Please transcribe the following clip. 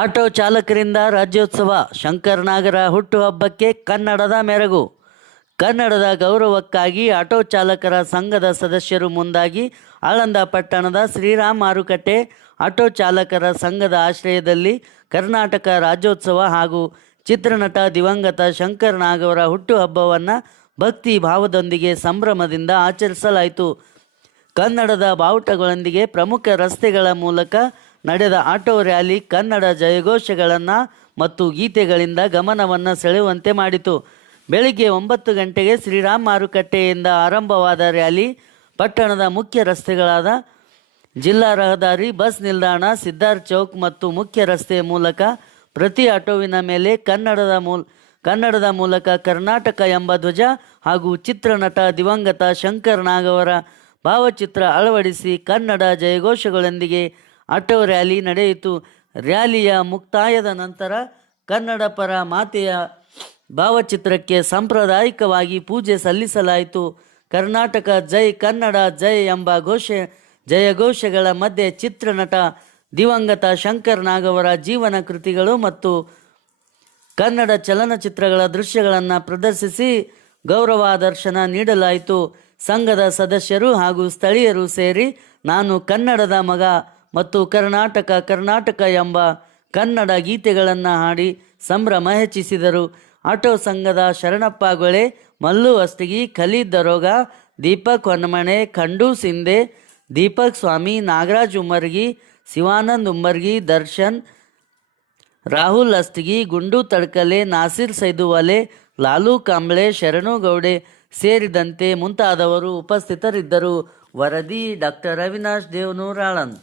Auto ಚಾಲಕರಿಂದ Rajyotsava. ಶಂಕರನಾಗರ ಹುಟ್ಟುಹಬ್ಬಕ್ಕೆ ಕನ್ನಡದ ಮೆರಗು. ಕನ್ನಡದ ಗೌರವಕ್ಕಾಗಿ ಆಟೋ ಚಾಲಕರ ಸಂಘದ ಸದಸ್ಯರು ಮುಂದಾಗಿ ಆಳಂದ ಪಟ್ಟಣದ ಶ್ರೀರಾಮ್ ಮಾರುಕಟ್ಟೆ ಆಟೋ ಚಾಲಕರ ಸಂಘದ ಆಶ್ರಯದಲ್ಲಿ ಕರ್ನಾಟಕ ರಾಜ್ಯೋತ್ಸವ ಹಾಗೂ ಚಿತ್ರನಟ ದಿವಂಗತ ಶಂಕರನಾಗರ ಹುಟ್ಟುಹಬ್ಬವನ್ನು ಭಕ್ತಿ ಭಾವದೊಂದಿಗೆ ಸಂಭ್ರಮದಿಂದ ಆಚರಿಸಲಾಯಿತು. ಕನ್ನಡದ ಬಾವುಟಗಳೊಂದಿಗೆ ಪ್ರಮುಖ ರಸ್ತೆಗಳ ಮೂಲಕ ನಡೆದ ಆಟೋ ರ್ಯಾಲಿ ಕನ್ನಡ ಜಯಘೋಷಗಳನ್ನು ಮತ್ತು ಗೀತೆಗಳಿಂದ ಗಮನವನ್ನು ಸೆಳೆಯುವಂತೆ ಮಾಡಿತು. ಬೆಳಿಗ್ಗೆ 9 ಗಂಟೆಗೆ ಶ್ರೀರಾಮ್ ಮಾರುಕಟ್ಟೆಯಿಂದ ಆರಂಭವಾದ ರ್ಯಾಲಿ ಪಟ್ಟಣದ ಮುಖ್ಯ ರಸ್ತೆಗಳಾದ ಜಿಲ್ಲಾ ರಹದಾರಿ, ಬಸ್ ನಿಲ್ದಾಣ, ಸಿದ್ಧಾರ್ಥ ಚೌಕ್ ಮತ್ತು ಮುಖ್ಯ ರಸ್ತೆಯ ಮೂಲಕ ಪ್ರತಿ ಆಟೋವಿನ ಮೇಲೆ ಕನ್ನಡದ ಮೂಲಕ ಕರ್ನಾಟಕ ಎಂಬ ಧ್ವಜ ಹಾಗೂ ಚಿತ್ರನಟ ದಿವಂಗತ ಶಂಕರನಾಗರ ಭಾವಚಿತ್ರ ಅಳವಡಿಸಿ ಕನ್ನಡ ಜಯಘೋಷಗಳೊಂದಿಗೆ ಆಟೋ ರ್ಯಾಲಿ ನಡೆಯಿತು. ರ್ಯಾಲಿಯ ಮುಕ್ತಾಯದ ನಂತರ ಕನ್ನಡ ಪರ ಮಾತೆಯ ಭಾವಚಿತ್ರಕ್ಕೆ ಸಾಂಪ್ರದಾಯಿಕವಾಗಿ ಪೂಜೆ ಸಲ್ಲಿಸಲಾಯಿತು. ಕರ್ನಾಟಕ ಜೈ, ಕನ್ನಡ ಜೈ ಎಂಬ ಜಯಘೋಷಗಳ ಮಧ್ಯೆ ಚಿತ್ರನಟ ದಿವಂಗತ ಶಂಕರನಾಗರ ಜೀವನ ಕೃತಿಗಳು ಮತ್ತು ಕನ್ನಡ ಚಲನಚಿತ್ರಗಳ ದೃಶ್ಯಗಳನ್ನು ಪ್ರದರ್ಶಿಸಿ ಗೌರವಾದರ್ಶನ ನೀಡಲಾಯಿತು. ಸಂಘದ ಸದಸ್ಯರು ಹಾಗೂ ಸ್ಥಳೀಯರು ಸೇರಿ ನಾನು ಕನ್ನಡದ ಮಗ ಮತ್ತು ಕರ್ನಾಟಕ ಎಂಬ ಕನ್ನಡ ಗೀತೆಗಳನ್ನು ಹಾಡಿ ಸಂಭ್ರಮ ಹೆಚ್ಚಿಸಿದರು. ಆಟೋ ಸಂಘದ ಶರಣಪ್ಪ ಗೊಳೆ, ಮಲ್ಲು ಅಸ್ತಿಗಿ, ಖಲೀದ್ ದರೋಗ, ದೀಪಕ್ ಹೊನ್ನಮನೆ, ಖಂಡು ಸಿಂಧೆ, ದೀಪಕ್ ಸ್ವಾಮಿ, ನಾಗರಾಜ್ ಉಮ್ಮರ್ಗಿ, ಶಿವಾನಂದ್ ಉಮ್ಮರ್ಗಿ, ದರ್ಶನ್, ರಾಹುಲ್ ಅಸ್ತಿಗಿ, ಗುಂಡು ತಡ್ಕಲೆ, ನಾಸಿರ್ ಸೈದುವಾಲೆ, ಲಾಲು ಕಾಂಬ್ಳೆ, ಶರಣು ಗೌಡೆ ಸೇರಿದಂತೆ ಮುಂತಾದವರು ಉಪಸ್ಥಿತರಿದ್ದರು. ವರದಿ ಡಾಕ್ಟರ್ ಅವಿನಾಶ್ ದೇವನೂರ ಆಳಂದ್.